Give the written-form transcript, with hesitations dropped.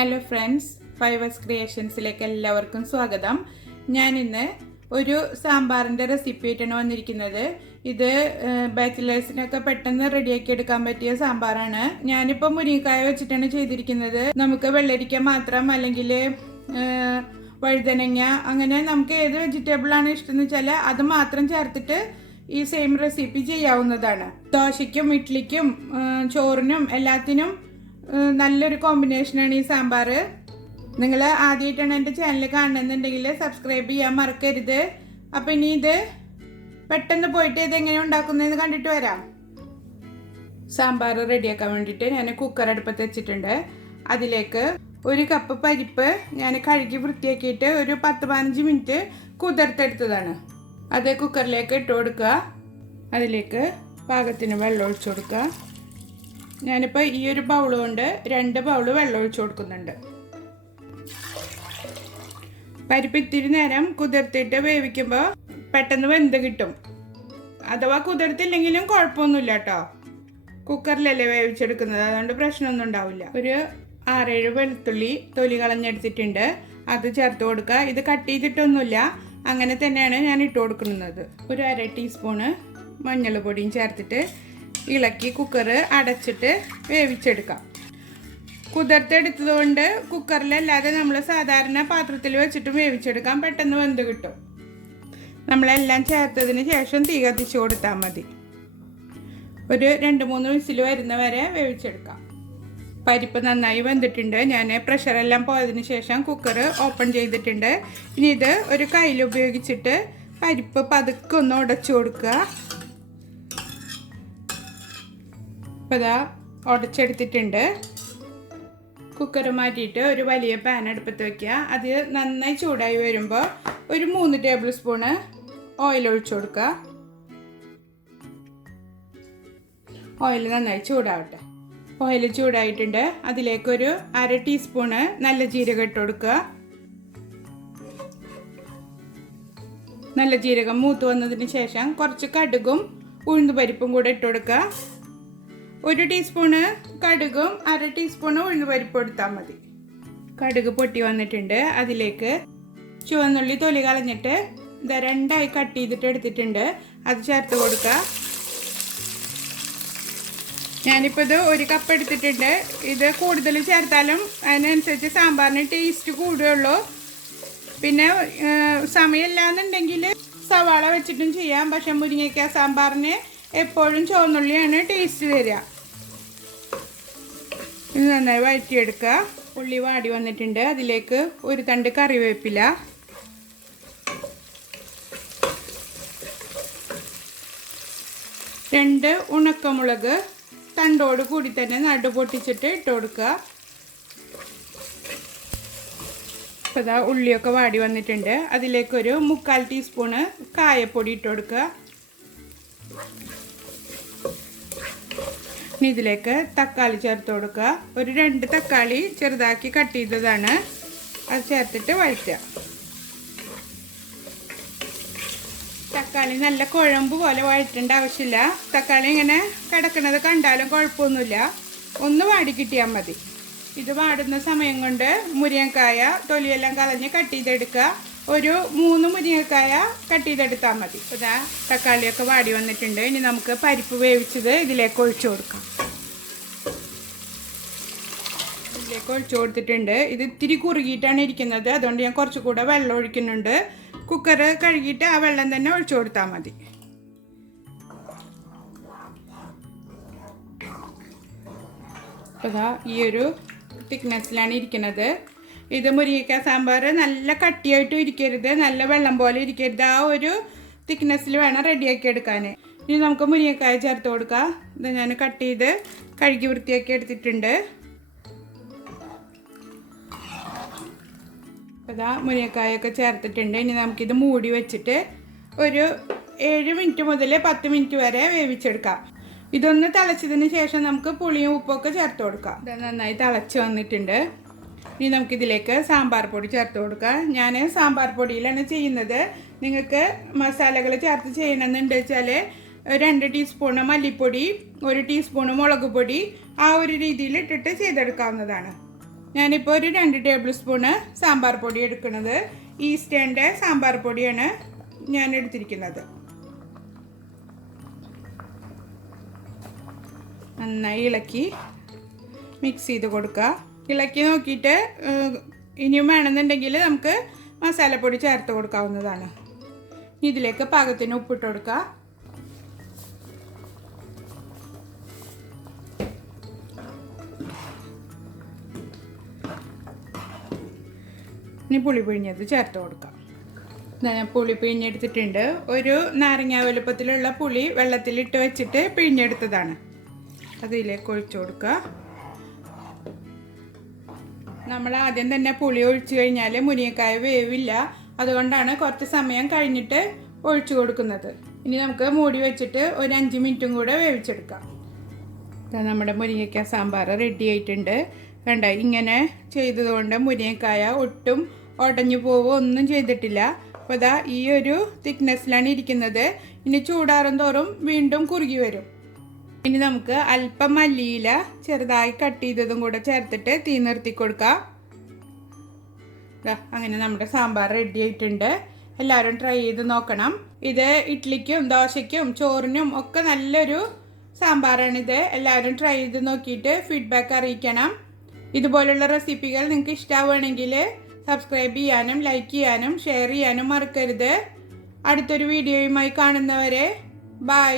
Hello friends, fivers ക്രിയേഷൻസിലേക്ക് എല്ലാവർക്കും സ്വാഗതം. ഞാനിന്ന് ഒരു സാമ്പാറിൻ്റെ റെസിപ്പി ആയിട്ടാണ് വന്നിരിക്കുന്നത്. ഇത് ബാച്ചിലേഴ്സിനൊക്കെ പെട്ടെന്ന് റെഡിയാക്കി എടുക്കാൻ പറ്റിയ സാമ്പാറാണ്. ഞാനിപ്പോൾ മുരിങ്ങക്കായ വെച്ചിട്ടാണ് ചെയ്തിരിക്കുന്നത്. നമുക്ക് വെള്ളരിക്ക മാത്രം അല്ലെങ്കിൽ വഴുതനങ്ങ, അങ്ങനെ നമുക്ക് ഏത് വെജിറ്റബിളാണ് ഇഷ്ടം എന്ന് വെച്ചാൽ അത് മാത്രം ചേർത്തിട്ട് ഈ സെയിം റെസിപ്പി ചെയ്യാവുന്നതാണ്. ദോശയ്ക്കും ഇഡ്ഡലിക്കും ചോറിനും എല്ലാത്തിനും നല്ലൊരു കോമ്പിനേഷനാണ് ഈ സാമ്പാർ. നിങ്ങൾ ആദ്യമായിട്ടാണ് എൻ്റെ ചാനൽ കാണുന്നുണ്ടെങ്കിൽ സബ്സ്ക്രൈബ് ചെയ്യാൻ മറക്കരുത്. അപ്പോൾ ഇനി ഇത് പെട്ടെന്ന് പോയിട്ട് ഇതെങ്ങനെ ഉണ്ടാക്കുന്നതെന്ന് കണ്ടിട്ട് വരാം. സാമ്പാർ റെഡിയാക്കാൻ വേണ്ടിയിട്ട് ഞാൻ കുക്കർ അടുപ്പത്ത് വെച്ചിട്ടുണ്ട്. അതിലേക്ക് 1 കപ്പ് പരിപ്പ് ഞാൻ കഴുകി വൃത്തിയാക്കിയിട്ട് ഒരു 10-15 മിനിറ്റ് കുതിർത്തെടുത്തതാണ്. അത് കുക്കറിലേക്ക് ഇട്ട് കൊടുക്കുക. അതിലേക്ക് പാകത്തിന് വെള്ളം ഒഴിച്ചു കൊടുക്കുക. ഞാനിപ്പോൾ ഈ ഒരു ബൗൾ കൊണ്ട് 2 ബൗൾ വെള്ളം ഒഴിച്ചു കൊടുക്കുന്നുണ്ട്. പരിപ്പ് ഇത്തിരി നേരം കുതിർത്തിട്ട് വേവിക്കുമ്പോൾ പെട്ടെന്ന് വെന്ത് കിട്ടും. അഥവാ കുതിർത്തില്ലെങ്കിലും കുഴപ്പമൊന്നുമില്ല കേട്ടോ. കുക്കറിലല്ലേ വേവിച്ചെടുക്കുന്നത്, അതുകൊണ്ട് പ്രശ്നമൊന്നും ഉണ്ടാവില്ല. ഒരു 6-7 വെളുത്തുള്ളി തൊലി കളഞ്ഞെടുത്തിട്ടുണ്ട്, അത് ചേർത്ത് കൊടുക്കുക. ഇത് കട്ട് ചെയ്തിട്ടൊന്നുമില്ല, അങ്ങനെ തന്നെയാണ് ഞാൻ ഇട്ട് കൊടുക്കുന്നത്. ഒരു 1/2 ടീസ്പൂണ് മഞ്ഞൾ പൊടിയും ചേർത്തിട്ട് ഇളക്കി കുക്കർ അടച്ചിട്ട് വേവിച്ചെടുക്കാം. കുതിർത്തെടുത്തത് കൊണ്ട് കുക്കറിലല്ലാതെ നമ്മൾ സാധാരണ പാത്രത്തിൽ വെച്ചിട്ട് വേവിച്ചെടുക്കാം, പെട്ടെന്ന് വെന്ത് കിട്ടും. നമ്മളെല്ലാം ചേർത്തതിന് ശേഷം തീ കത്തിച്ച് കൊടുത്താൽ മതി. ഒരു 2-3 വിസിൽ വരുന്ന വരെ വേവിച്ചെടുക്കാം. പരിപ്പ് നന്നായി വെന്തിട്ടുണ്ട്. ഞാൻ പ്രഷറെല്ലാം പോയതിന് ശേഷം കുക്കർ ഓപ്പൺ ചെയ്തിട്ടുണ്ട്. ഇനി ഇത് ഒരു കയ്യിൽ ഉപയോഗിച്ചിട്ട് പരിപ്പ് പതുക്കെ ഒന്ന് ഉടച്ചു കൊടുക്കുക. ഇപ്പോൾ ഇതാ ഉടച്ചെടുത്തിട്ടുണ്ട്. കുക്കർ മാറ്റിയിട്ട് ഒരു വലിയ പാൻ അടുപ്പത്ത് വയ്ക്കുക. അത് നന്നായി ചൂടായി വരുമ്പോൾ ഒരു 3 ടേബിൾ സ്പൂണ് ഓയിൽ ഒഴിച്ചു കൊടുക്കുക. ഓയിൽ നന്നായി ചൂടാവട്ടെ. ഓയിൽ ചൂടായിട്ടുണ്ട്. അതിലേക്കൊരു 1/2 ടീസ്പൂണ് നല്ല ജീരകം ഇട്ട് കൊടുക്കുക. നല്ല ജീരകം മൂത്ത് വന്നതിന് ശേഷം കുറച്ച് കടുകും ഉഴുന്നുപരിപ്പും കൂടെ ഇട്ട് കൊടുക്കുക. 1 ടീസ്പൂണ് കടുകും 1/2 ടീസ്പൂണ് ഉഴുന്നുപരിപ്പ് എടുത്താൽ മതി. കടുക് പൊട്ടി വന്നിട്ടുണ്ട്. അതിലേക്ക് ചുവന്നുള്ളി തൊലി കളഞ്ഞിട്ട് ഇത് 2ആയി കട്ട് ചെയ്തിട്ട് എടുത്തിട്ടുണ്ട്, അത് ചേർത്ത് കൊടുക്കുക. ഞാനിപ്പോൾ ഇത് 1 കപ്പ് എടുത്തിട്ടുണ്ട്. ഇത് കൂടുതൽ ചേർത്താലും അതിനനുസരിച്ച് സാമ്പാറിന് ടേസ്റ്റ് കൂടുകയുള്ളൂ. പിന്നെ സമയമില്ല എന്നുണ്ടെങ്കിൽ സവാള വെച്ചിട്ടും ചെയ്യാം. പക്ഷെ മുരിങ്ങയ്ക്ക സാമ്പാറിന് എപ്പോഴും ചുവന്നുള്ളിയാണ് ടേസ്റ്റ് തരിക. ഇത് നന്നായി വഴറ്റിയെടുക്കുക. ഉള്ളി വാടി വന്നിട്ടുണ്ട്. അതിലേക്ക് 1 തണ്ട് കറിവേപ്പില, 2 ഉണക്കമുളക് തണ്ടോട് കൂടി തന്നെ നടു പൊട്ടിച്ചിട്ട് ഇട്ട് കൊടുക്കുക. അപ്പോൾ ഇതാ ഉള്ളിയൊക്കെ വാടി വന്നിട്ടുണ്ട്. അതിലേക്കൊരു 3/4 ടീസ്പൂണ് കായപ്പൊടി ഇട്ട് കൊടുക്കുക. ഇനി ഇതിലേക്ക് തക്കാളി ചേർത്ത് കൊടുക്കുക. ഒരു 2 തക്കാളി ചെറുതാക്കി കട്ട് ചെയ്തതാണ്, അത് ചേർത്തിട്ട് വഴറ്റുക. തക്കാളി നല്ല കുഴമ്പ് പോലെ വഴറ്റേണ്ട ആവശ്യമില്ല. തക്കാളി ഇങ്ങനെ കിടക്കുന്നത് കണ്ടാലും കുഴപ്പമൊന്നുമില്ല, ഒന്ന് വാടി കിട്ടിയാൽ മതി. ഇത് വാടുന്ന സമയം കൊണ്ട് മുരിങ്ങക്കായ തൊലിയെല്ലാം കളഞ്ഞ് കട്ട് ചെയ്തെടുക്കുക. ഒരു 3 മുരിങ്ങക്കായ കട്ട് ചെയ്തെടുത്താൽ മതി. ഇതാ തക്കാളിയൊക്കെ വാടി വന്നിട്ടുണ്ട്. ഇനി നമുക്ക് പരിപ്പ് വേവിച്ചത് ഇതിലേക്ക് ഒഴിച്ചു കൊടുക്കാം. ഇതിലേക്ക് ഒഴിച്ചു കൊടുത്തിട്ടുണ്ട്. ഇത് ഇത്തിരി കുറുകിയിട്ടാണ് ഇരിക്കുന്നത്, അതുകൊണ്ട് ഞാൻ കുറച്ചുകൂടെ വെള്ളം ഒഴിക്കുന്നുണ്ട്. കുക്കർ കഴുകിയിട്ട് ആ വെള്ളം തന്നെ ഒഴിച്ചു കൊടുത്താൽ മതി. ഇതാ ഈ ഒരു തിക്നെസ്സിലാണ് ഇരിക്കുന്നത്. ഇത് മുരിങ്ങയ്ക്ക സാമ്പാർ നല്ല കട്ടിയായിട്ടും ഇരിക്കരുത്, നല്ല വെള്ളം പോലെ ഇരിക്കരുത്. ആ ഒരു തിക്നെസ്സിൽ വേണം റെഡിയാക്കി എടുക്കാൻ. ഇനി നമുക്ക് മുരിങ്ങക്കായ ചേർത്ത് കൊടുക്കാം. ഇത് ഞാൻ കട്ട് ചെയ്ത് കഴുകി വൃത്തിയാക്കി എടുത്തിട്ടുണ്ട്. ഇതാ മുരിങ്ങക്കായൊക്കെ ചേർത്തിട്ടുണ്ട്. ഇനി നമുക്കിത് മൂടി വെച്ചിട്ട് ഒരു 7 മിനിറ്റ് മുതൽ 10 മിനിറ്റ് വരെ വേവിച്ചെടുക്കാം. ഇതൊന്ന് തിളച്ചതിന് ശേഷം നമുക്ക് പുളിയും ഉപ്പൊക്കെ ചേർത്ത് കൊടുക്കാം. ഇത് നന്നായി തിളച്ച് വന്നിട്ടുണ്ട്. ഇനി നമുക്കിതിലേക്ക് സാമ്പാർ പൊടി ചേർത്ത് കൊടുക്കാം. ഞാൻ സാമ്പാർ പൊടിയിലാണ് ചെയ്യുന്നത്. നിങ്ങൾക്ക് മസാലകൾ ചേർത്ത് ചെയ്യണമെന്നുണ്ട് വെച്ചാൽ 2 ടീസ്പൂണ് മല്ലിപ്പൊടി, 1 ടീസ്പൂണ് മുളക് പൊടി, ആ ഒരു രീതിയിൽ ഇട്ടിട്ട് ചെയ്തെടുക്കാവുന്നതാണ്. ഞാനിപ്പോൾ ഒരു 2 ടേബിൾ സ്പൂണ് സാമ്പാർ പൊടി എടുക്കുന്നത്. ഈസ്റ്റേൻ്റെ സാമ്പാർ പൊടിയാണ് ഞാൻ എടുത്തിരിക്കുന്നത്. നന്നായി ഇളക്കി മിക്സ് ചെയ്ത് കൊടുക്കുക. ഇളക്കി നോക്കിയിട്ട് ഇനിയും വേണമെന്നുണ്ടെങ്കിൽ നമുക്ക് മസാലപ്പൊടി ചേർത്ത് കൊടുക്കാവുന്നതാണ്. ഇതിലേക്ക് പാകത്തിന് ഉപ്പിട്ട് കൊടുക്കുക. ഇനി പുളി പിഴിഞ്ഞത് ചേർത്ത് കൊടുക്കാം. ഞാൻ പുളി പിഴിഞ്ഞെടുത്തിട്ടുണ്ട്. ഒരു നാരങ്ങ വലുപ്പത്തിലുള്ള പുളി വെള്ളത്തിലിട്ട് വെച്ചിട്ട് പിഴിഞ്ഞെടുത്തതാണ്. അതിലേക്ക് ഒഴിച്ചു കൊടുക്കുക. നമ്മൾ ആദ്യം തന്നെ പുളി ഒഴിച്ചു കഴിഞ്ഞാൽ മുരിങ്ങക്കായ വേവില്ല. അതുകൊണ്ടാണ് കുറച്ച് സമയം കഴിഞ്ഞിട്ട് ഒഴിച്ചു കൊടുക്കുന്നത്. ഇനി നമുക്ക് മൂടി വെച്ചിട്ട് ഒരു 5 മിനിറ്റും കൂടെ വേവിച്ചെടുക്കാം. നമ്മുടെ മുരിങ്ങക്കായ സാമ്പാർ റെഡി ആയിട്ടുണ്ട്. വേണ്ട, ഇങ്ങനെ ചെയ്തതുകൊണ്ട് മുരിങ്ങക്കായ ഒട്ടും ഉടഞ്ഞു പോവോ ഒന്നും ചെയ്തിട്ടില്ല. അപ്പോൾ ഇതാ ഈ ഒരു തിക്നെസ്സിലാണ് ഇരിക്കുന്നത്. ഇനി ചൂടാറും തോറും വീണ്ടും കുറുകി വരും. ഇനി നമുക്ക് അല്പം മല്ലിയില ചെറുതായി കട്ട് ചെയ്തതും കൂടെ ചേർത്തിട്ട് തീ നിർത്തി കൊടുക്കാം. അങ്ങനെ നമ്മുടെ സാമ്പാർ റെഡി ആയിട്ടുണ്ട്. എല്ലാവരും ട്രൈ ചെയ്ത് നോക്കണം. ഇത് ഇഡ്ഡലിക്കും ദോശയ്ക്കും ചോറിനും ഒക്കെ നല്ലൊരു സാമ്പാറാണിത്. എല്ലാവരും ട്രൈ ചെയ്ത് നോക്കിയിട്ട് ഫീഡ്ബാക്ക് അറിയിക്കണം. ഇതുപോലുള്ള റെസിപ്പികൾ നിങ്ങൾക്ക് ഇഷ്ടമാവുകയാണെങ്കിൽ സബ്സ്ക്രൈബ് ചെയ്യാനും ലൈക്ക് ചെയ്യാനും ഷെയർ ചെയ്യാനും മറക്കരുത്. അടുത്തൊരു വീഡിയോയുമായി കാണുന്നവരെ ബൈ.